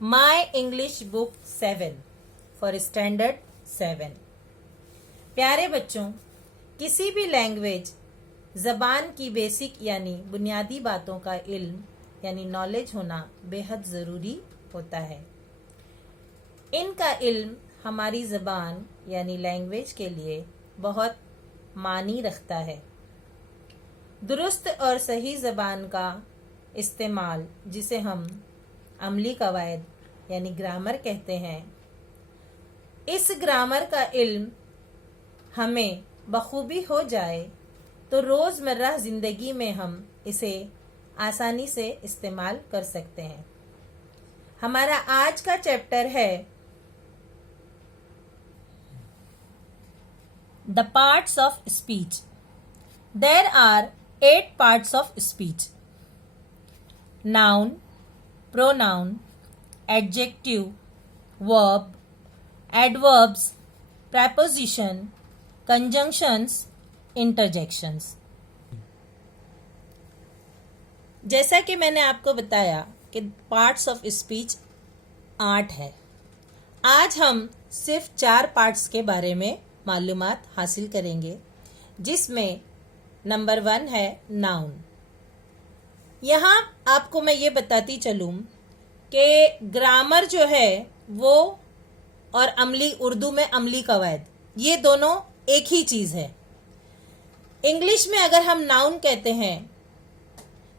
My English book 7 for standard 7। प्यारे बच्चों, किसी भी लैंग्वेज ज़बान की बेसिक यानी बुनियादी बातों का इल्म यानी नॉलेज होना बेहद ज़रूरी होता है। इनका इल्म हमारी ज़बान यानी लैंग्वेज के लिए बहुत मानी रखता है। दुरुस्त और सही ज़बान का इस्तेमाल, जिसे हम अमली कवायद यानी ग्रामर कहते हैं, इस ग्रामर का इल्म हमें बखूबी हो जाए तो रोज़मर्रा ज़िंदगी में हम इसे आसानी से इस्तेमाल कर सकते हैं। हमारा आज का चैप्टर है the parts of speech. There are 8 parts of speech: noun, pronoun, adjective, verb, adverbs, preposition, conjunctions, interjections। जैसा कि मैंने आपको बताया कि पार्ट्स ऑफ स्पीच 8 है। आज हम सिर्फ 4 पार्ट्स के बारे में मालूमात हासिल करेंगे, जिसमें नंबर 1 है नाउन। यहाँ आपको मैं ये बताती चलूँ कि ग्रामर जो है वो और अमली, उर्दू में अमली कवायद, ये दोनों एक ही चीज़ है। इंग्लिश में अगर हम नाउन कहते हैं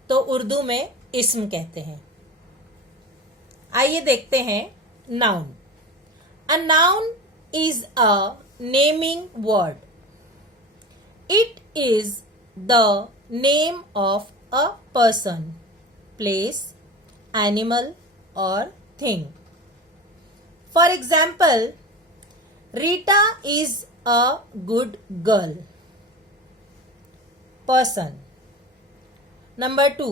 तो उर्दू में इस्म कहते हैं। आइए देखते हैं noun. A noun is a naming word. It is the name of a person, place, animal और thing. For example, Rita is a good girl. Person. Number 2,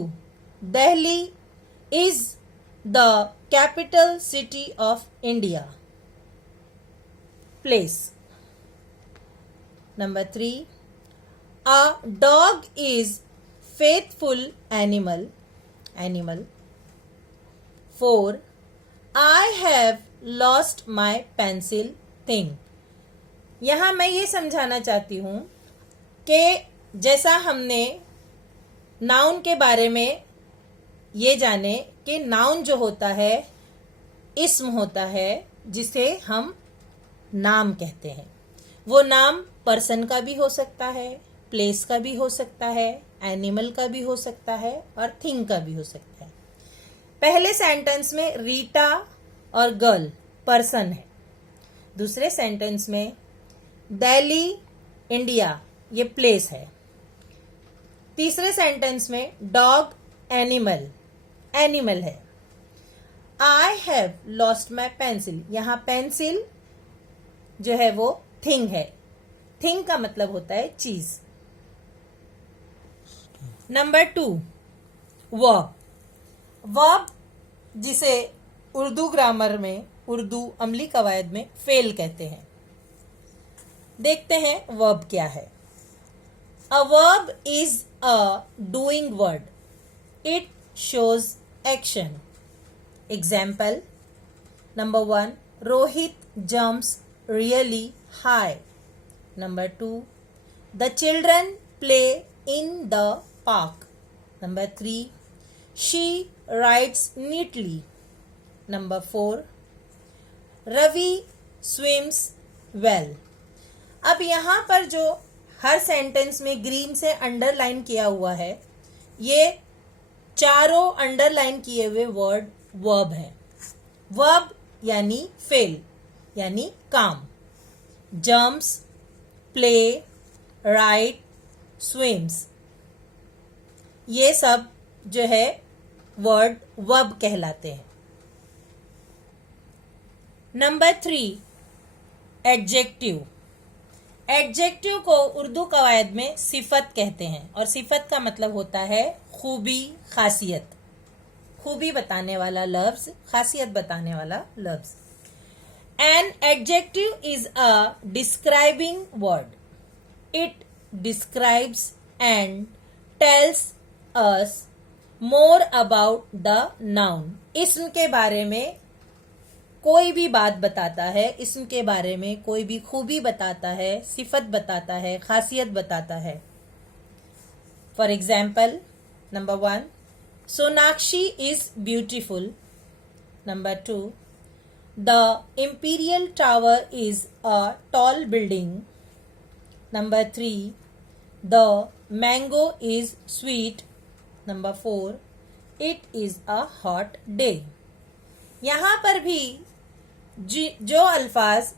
Delhi is the capital city of India. Place. Number 3, a dog is faithful animal. 4, I have lost my pencil thing. यहाँ मैं ये समझाना चाहती हूँ कि जैसा हमने नाउन के बारे में ये जाने कि नाउन जो होता है इस्म होता है, जिसे हम नाम कहते हैं। वो नाम पर्सन का भी हो सकता है, प्लेस का भी हो सकता है, एनिमल का भी हो सकता है और थिंग का भी हो सकता है। पहले सेंटेंस में रीटा और गर्ल पर्सन है। दूसरे सेंटेंस में दिल्ली इंडिया ये प्लेस है। तीसरे सेंटेंस में डॉग एनिमल है। I have lost my pencil, यहाँ पेंसिल जो है वो थिंग है। थिंग का मतलब होता है चीज। नंबर 2, वर्ब, जिसे उर्दू ग्रामर में, उर्दू अमली कवायद में फेल कहते हैं। देखते हैं वर्ब क्या है। A verb is a doing word. It shows action. Example, number 1, Rohit jumps really high. Number 2, the children play in the park. Number 3, she writes neatly. Number 4, Ravi swims well. अब यहाँ पर जो हर सेंटेंस में ग्रीन से underline किया हुआ है, ये चारों अंडरलाइन किए हुए वर्ड वर्ब हैं। वर्ब यानी फेल यानी काम। जम्प्स, प्ले, राइट, स्विम्स, ये सब जो है वर्ड वर्ब कहलाते हैं। Number 3, adjective. एडजेक्टिव को उर्दू कवायद में सिफत कहते हैं और सिफत का मतलब होता है खूबी, खासियत। खूबी बताने वाला लफ्ज, खासियत बताने वाला लफ्ज। An adjective is a describing word. It describes and tells us more about the noun. इस्म के बारे में कोई भी बात बताता है, इस्म के बारे में कोई भी खूबी बताता है, सिफत बताता है, खासियत बताता है। For example, number 1, Sonakshi is beautiful. Number 2, the imperial tower is a tall building. Number 3, the mango is sweet. Number 4, it is a hot day. यहाँ पर भी जो अल्फाज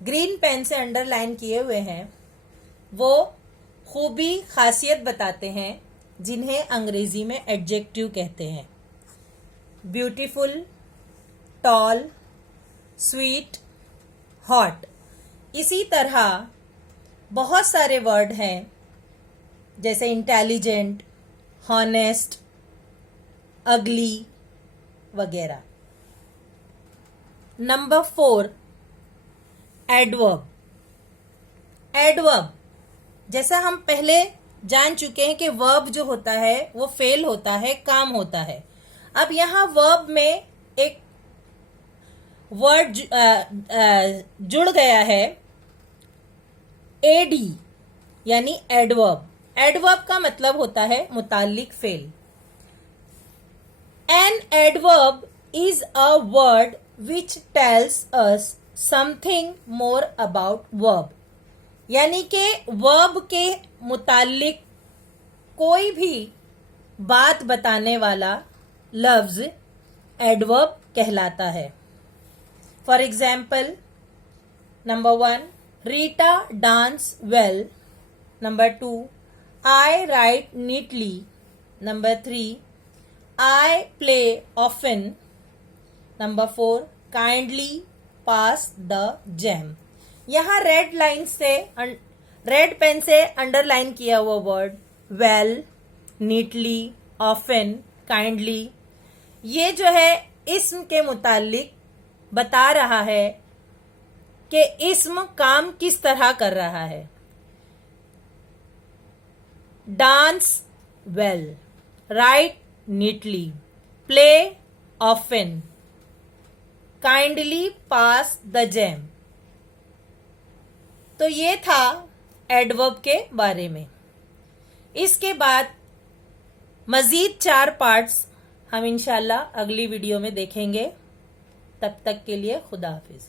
ग्रीन पेन से अंडरलाइन किए हुए हैं वो खूबी खासियत बताते हैं, जिन्हें अंग्रेजी में एडजेक्टिव कहते हैं। Beautiful, tall, sweet, hot. इसी तरह बहुत सारे वर्ड हैं जैसे इंटेलिजेंट, हॉनेस्ट, अगली वगैरह। Number 4, adverb. एडवर्ब जैसा हम पहले जान चुके हैं कि वर्ब जो होता है वो फेल होता है, काम होता है। अब यहाँ वर्ब में एक वर्ड जुड़ गया है, एडी, यानी एडवर्ब। एडवर्ब का मतलब होता है मुताल्लिक फेल। An adverb is a word which tells us something more about verb। यानी कि verb के मुताल्लिक कोई भी बात बताने वाला लफ्ज एडवर्ब कहलाता है। For example, number 1, Rita dance well. Number 2, I right neatly. Number 3, I play often। Number 4, kindly pass the jam. यहाँ रेड पेन से अंडरलाइन किया हुआ word well, neatly, often, kindly, ये जो है इस्म के मुताल्लिक बता रहा है कि इस्म काम किस तरह कर रहा है। Dance well, right neatly, play often, kindly pass the jam। तो ये था एडवर्ब के बारे में। इसके बाद मजीद 4 पार्ट्स हम इंशाल्लाह अगली वीडियो में देखेंगे। तब तक के लिए खुदा हाफिज।